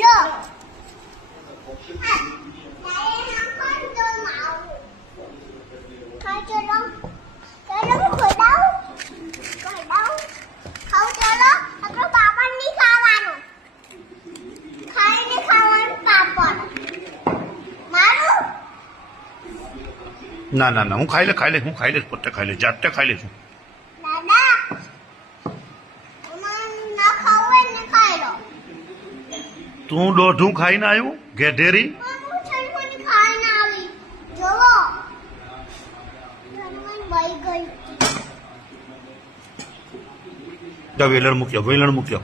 લો ના ના ના હું ખાઈ લે હું ખાઈ લઈશ પોતે ખાઈ લઈશ જાતે ખાઈ લઈશ હું. તું દોઢું ખાઈને આવ્યું ગેઢેરી વેલણ મૂક્યો